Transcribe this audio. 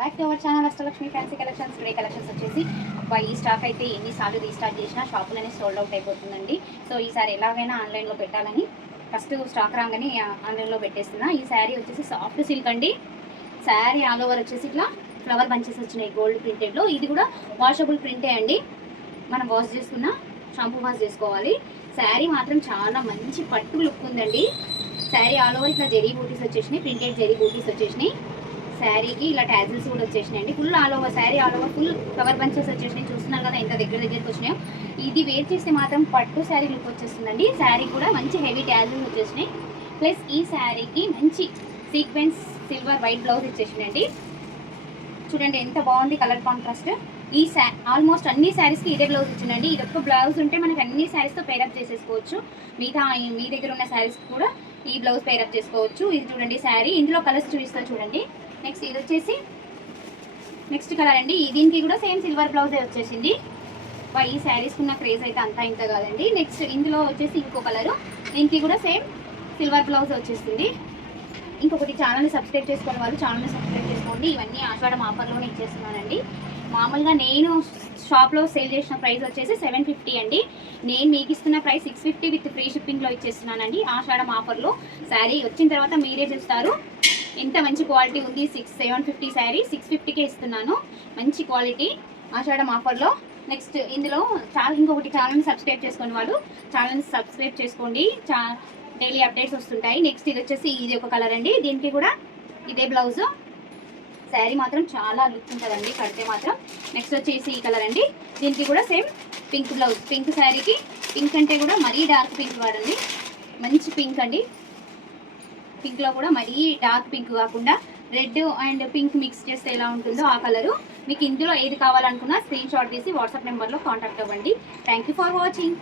Back to our channel Ashtalakshmi fancy collections. Today collections వచ్చేసి ఈ stock అయితే ఎన్నిసార్లు రీస్టార్ట్ చేసినా షాపులోనే సోల్డ్ అవుట్ అయిపోతుందండి. సో ఈసారి ఎలాగైనా ఆన్లైన్లో పెట్టాలని ఫస్ట్ స్టాక్ రాగానే ఆన్లైన్లో పెట్టేస్తున్నా. ఈ శారీ వచ్చేసి సాఫ్ట్ సిల్క్ అండి. శారీ ఆల్ ఓవర్ వచ్చేసి ఇట్లా ఫ్లవర్ బంచెస్ వచ్చినాయి గోల్డ్ ప్రింటెడ్లో. ఇది కూడా వాషబుల్ ప్రింటే అండి. మనం వాష్ చేసుకున్న షాంపూ వాష్ చేసుకోవాలి. శారీ మాత్రం చాలా మంచి పట్టు లుక్ ఉందండి. శారీ ఆల్ ఓవర్ ఇట్లా జెరీ బూటీస్ వచ్చేసినాయి, ప్రింటెడ్ జెరీ బూటీస్ వచ్చేసినాయి. శారీకి ఇలా ట్యాజిల్స్ కూడా వచ్చేసినాయండి. Full all over sari all over full flower bunches వచ్చేసినాయి. చూస్తున్నారు కదా ఎంత దగ్గరికి వచ్చినాయో. ఇది వేర్ చేస్తే మాత్రం పట్టు శారీ లుక్ వచ్చేస్తుందండి. శారీ కూడా మంచి హెవీ ట్యాజిల్స్ వచ్చేసినాయి. ప్లస్ ఈ శారీకి మంచి సీక్వెన్స్ సిల్వర్ వైట్ బ్లౌజ్ ఇచ్చేసినాయండి. చూడండి ఎంత బాగుంది కలర్ కాంట్రాస్ట్. ఈ ఆల్మోస్ట్ అన్ని శారీస్కి ఇదే బ్లౌజ్ ఇచ్చిందండి. ఇది ఒక్క బ్లౌజ్ ఉంటే మనకి అన్ని శారీస్తో పేరప్ చేసేసుకోవచ్చు. మిగతా మీ దగ్గర ఉన్న శారీస్ కూడా ఈ బ్లౌజ్ పేరప్ చేసుకోవచ్చు. ఇది చూడండి శారీ, ఇందులో కలర్స్ చూపిస్తాను చూడండి. నెక్స్ట్ ఇది వచ్చేసి నెక్స్ట్ కలర్ అండి. దీనికి కూడా సేమ్ సిల్వర్ బ్లౌజే వచ్చేసింది. ఈ శారీస్ ఉన్న క్రేజ్ అయితే అంతా ఇంత కాదండి. నెక్స్ట్ ఇందులో వచ్చేసి ఇంకో కలరు, దీనికి కూడా సేమ్ సిల్వర్ బ్లౌజ్ వచ్చేసింది. ఇంకొకటి ఛానల్ని సబ్స్క్రైబ్ చేసుకునే వాళ్ళు ఛానల్ని సబ్స్క్రైబ్ చేసుకోండి. ఇవన్నీ ఆషాఢం ఆఫర్లోనే ఇచ్చేస్తున్నానండి. మామూలుగా నేను షాప్లో సేల్ చేసిన ప్రైస్ వచ్చేసి 750 అండి. నేను మీకు ఇస్తున్న ప్రైస్ 650 విత్ ఫ్రీ షిప్పింగ్లో ఇచ్చేస్తున్నానండి. ఆషాఢం ఆఫర్లో శారీ వచ్చిన తర్వాత మీరే చూస్తారు ఎంత మంచి క్వాలిటీ ఉంది. 750 శారీ 650కే ఇస్తున్నాను. మంచి క్వాలిటీ ఆషాఢం ఆఫర్లో. నెక్స్ట్ ఇందులో ఇంకొకటి ఛానల్ని సబ్స్క్రైబ్ చేసుకునే వాళ్ళు ఛానల్ని సబ్స్క్రైబ్ చేసుకోండి. డైలీ అప్డేట్స్ వస్తుంటాయి. నెక్స్ట్ ఇది వచ్చేసి ఇది ఒక కలర్ అండి. దీనికి కూడా ఇదే బ్లౌజు. శారీ మాత్రం చాలా లుక్ ఉంటుందండి కడితే మాత్రం. నెక్స్ట్ వచ్చేసి ఈ కలర్ అండి. దీనికి కూడా సేమ్ పింక్ బ్లౌజ్. పింక్ శారీకి పింక్ అంటే కూడా మరీ డార్క్ పింక్ వాడండి. మంచి పింక్ అండి. పింక్లో కూడా మరీ డార్క్ పింక్ కాకుండా రెడ్ అండ్ పింక్ మిక్స్ చేస్తే ఎలా ఉంటుందో ఆ కలరు. మీకు ఇందులో ఏది కావాలనుకున్నా స్క్రీన్ షాట్ తీసి వాట్సాప్ నెంబర్లో కాంటాక్ట్ అవ్వండి. Thank you for watching.